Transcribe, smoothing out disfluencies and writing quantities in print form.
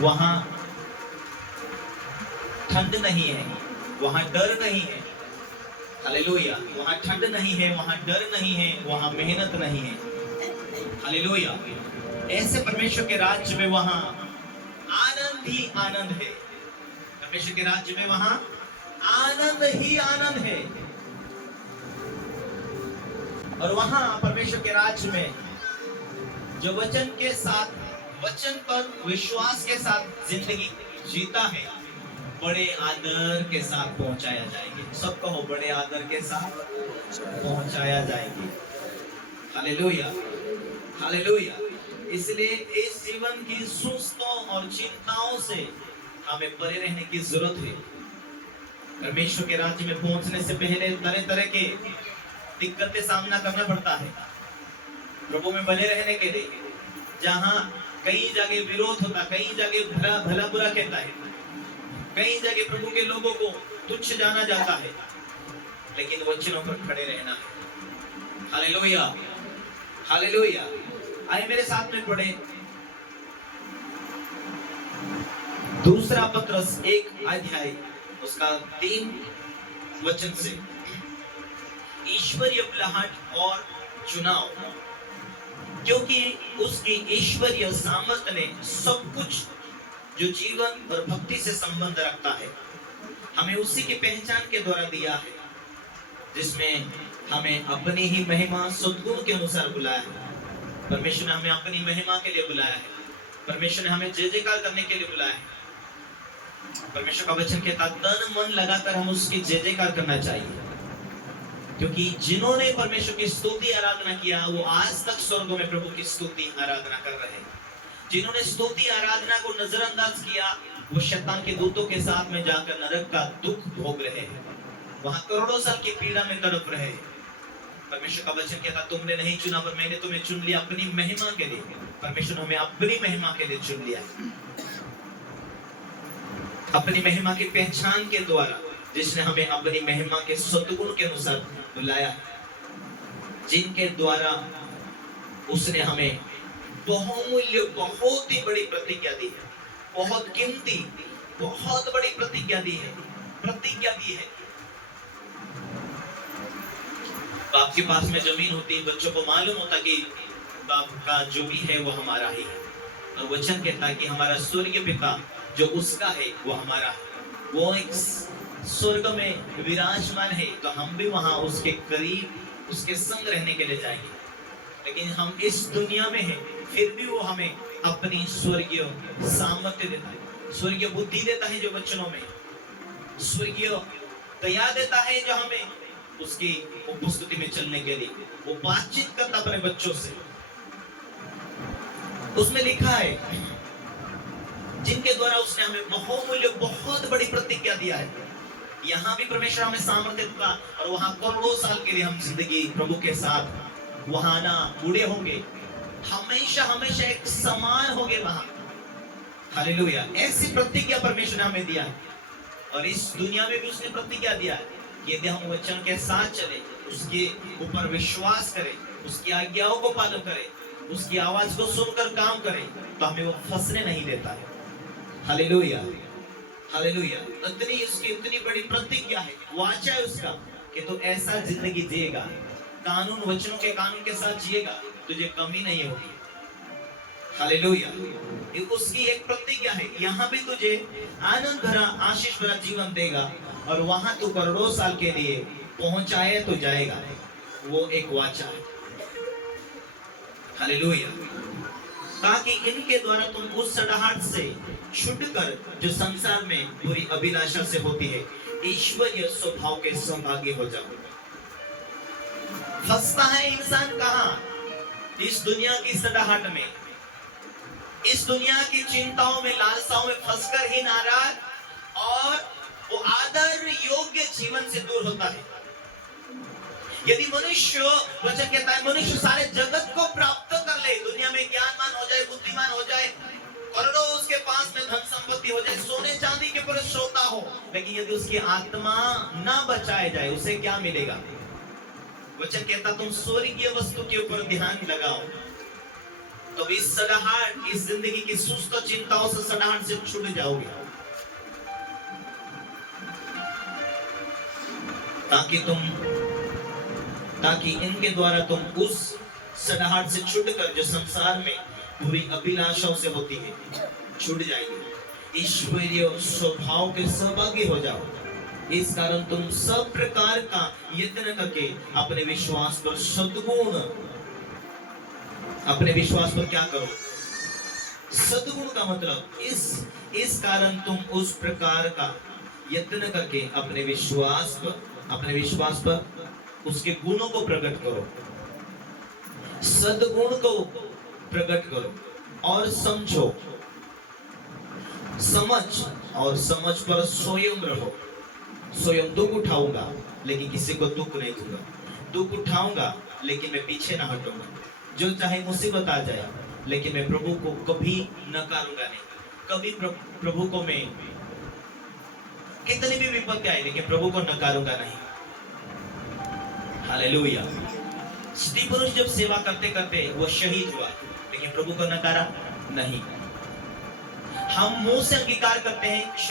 वहां ठंड नहीं है, वहां डर नहीं है। हालेलुया। वहां ठंड नहीं है, वहां डर नहीं है, वहां मेहनत नहीं है। हालेलुया। ऐसे परमेश्वर के राज्य में वहां आनंद ही आनंद है। परमेश्वर के राज्य में वहां आनंद ही आनंद है। और वहां परमेश्वर के राज्य में जो वचन के साथ, वचन पर विश्वास के साथ जिंदगी जीता है, बड़े आदर के साथ पहुंचाया जाएंगे। सब कहो, बड़े आदर के साथ पहुंचाया जाएंगे। Hallelujah, hallelujah. इसलिए इस जीवन की सुस्तों और चिंताओं से हमें परे रहने की जरूरत है। परमेश्वर के राज्य में पहुंचने से पहले तरह तरह के दिक्कतें सामना करना पड़ता है प्रभु में बने रहने के लिए। जहां कई जगह विरोध होता, कई जगह भला बुरा कहता है, कई जगह प्रभु के लोगों को तुच्छ जाना जाता है, लेकिन वचनों पर खड़े रहना है। Hallelujah, hallelujah. आइए मेरे साथ में पढ़े दूसरा पत्रस 1 अध्याय उसका 3 वचन से। ईश्वरीय बुलाहट और चुनाव, क्योंकि उसकी ईश्वरीय सामर्थ्य ने सब कुछ जो जीवन और भक्ति से संबंध रखता है हमें उसी की पहचान के द्वारा दिया है, जिसमें हमें अपनी ही महिमा सद्गुण के अनुसार बुलाया है। परमेश्वर ने हमें अपनी महिमा के लिए बुलाया है। परमेश्वर ने हमें जय जयकार करने के लिए बुलाया है। परमेश्वर का वचन कहता, तन मन लगाकर हम उसकी जय जयकार करना चाहिए, क्योंकि जिन्होंने परमेश्वर की स्तुति आराधना किया वो आज तक स्वर्गों में प्रभु की स्तुति आराधना कर रहे हैं। जिन्होंने स्तुति आराधना को नजरअंदाज किया वो शैतान के दूतों के साथ में जाकर नरक का दुख भोग रहे हैं, वहां करोड़ों साल की पीड़ा में तड़प रहे हैं। परमेश्वर का वचन कहता, तुमने नहीं चुना पर मैंने तुम्हें चुन लिया अपनी महिमा के लिए। परमेश्वर ने हमें अपनी महिमा के लिए चुन लिया, अपनी महिमा की पहचान के द्वारा, जिसने हमें अपनी महिमा के सद्गुण के अनुसार बुलाया, जिनके द्वारा उसने हमें बहुमूल्य, बहुत ही बड़ी प्रतिज्ञा दी है, बहुत कीमती, बहुत बड़ी प्रतिज्ञा दी है, प्रतिज्ञा दी है। बाप के पास में जमीन होती, बच्चों को मालूम होता कि बाप का जो भी है वो हमारा ही है, और वचन कहता है कि हमारा स्वर्गीय पिता जो उसका है वो हमारा है। वो एक स्वर्ग में विराजमान है, तो हम भी वहां उसके करीब, उसके संग रहने के लिए जाएंगे। लेकिन हम इस दुनिया में हैं, फिर भी वो हमें अपनी स्वर्गीय सामर्थ्य देता है, स्वर्गीय बुद्धि देता है जो वचनों में, स्वर्गीय दया देता है जो हमें उसकी उपस्थिति में चलने के लिए। वो बातचीत करता अपने बच्चों से। उसमें लिखा है जिनके द्वारा उसने हमें बहुमूल्य, बहुत बड़ी प्रतिज्ञा दिया है। यहाँ भी परमेश्वर हमें सामर्थ्य देता, और वहां करोड़ों साल के लिए हम जिंदगी प्रभु के साथ वहां ना बूढ़े होंगे, हमेशा हमेशा एक समान होंगे वहां। हालेलुया। ऐसी प्रतिज्ञा परमेश्वर ने हमें दिया है, और इस दुनिया में भी उसने प्रतिज्ञा दिया है कि यदि हम वचन के साथ चले, उसके ऊपर विश्वास करें, उसकी आज्ञाओं को पालन करें, उसकी आवाज को सुनकर काम करें, तो हमें वो फंसने नहीं देता है। Hallelujah, hallelujah. इतनी उसकी इतनी बड़ी प्रतिज्ञा है, वाचा है उसका कि तू ऐसा जिंदगी जिएगा, कानून, वचनों के कानून के साथ जिएगा, तुझे कमी नहीं होगी। हालेलुया। उसकी एक प्रतिज्ञा है, यहाँ भी तुझे आनंद भरा, आशीष भरा जीवन देगा, और वहां तू करोड़ों साल के लिए पहुंचाए तो जाएगा। वो एक वाचा है। हालेलुया। ताकि इनके द्वारा तुम उस सड़ाहट से छूटकर जो संसार में बुरी अभिलाषा से होती है, ईश्वरीय स्वभाव के सहभागी हो जाओ। फंसता है इंसान कहां? इस दुनिया की सड़ाहट में, इस दुनिया की चिंताओं में, लालसाओं में फंसकर ही नाराज और वो आदर योग्य जीवन से दूर होता है। यदि मनुष्य, वचन कहता है, मनुष्य सारे जगत को प्राप्त कर ले, दुनिया में ज्ञानवान हो जाए, बुद्धिमान हो जाए, करोड़ों उसके पास में धन संपत्ति हो जाए, सोने चांदी के ऊपर श्रोता हो, लेकिन यदि उसकी आत्मा ना बचाए जाए, उसे क्या मिलेगा? वचन कहता तुम स्वर्गीय वस्तु के ऊपर ध्यान लगाओ। तो इस सड़ाहट, इस जिंदगी की सुस्त चिंताओं से, सड़ाहट से छूट जाओगे, ताकि तुम ताकि इनके द्वारा तुम उस सड़ाहट से छूटकर जो संसार में पूरी अभिलाषाओं से होती है छूट जाएगी, ईश्वरीय स्वभाव के सहभागी हो जाओ। इस कारण तुम सब प्रकार का यत्न करके अपने विश्वास पर सद्गुण, अपने विश्वास पर क्या करो, सद्गुण का मतलब इस कारण तुम उस प्रकार का यत्न करके अपने विश्वास पर उसके गुणों को प्रकट करो, सद्गुण को प्रकट करो और समझो, समझ पर स्वयं रहो। स्वयं दुख उठाऊंगा लेकिन किसी को दुख नहीं दूंगा, दुख उठाऊंगा लेकिन मैं पीछे ना हटूंगा, जो चाहे मुसीबत आ जाए लेकिन मैं प्रभु को कभी नकारूंगा नहीं, कभी प्रभु को मैं कितनी भी विपत्ति आए लेकिन प्रभु को नकारूंगा नहीं। हालेलुया। स्तिफनुस जब सेवा करते करते वो शहीद हुआ लेकिन प्रभु को नकारा नहीं। हम मुंह से अंगीकार करते हैं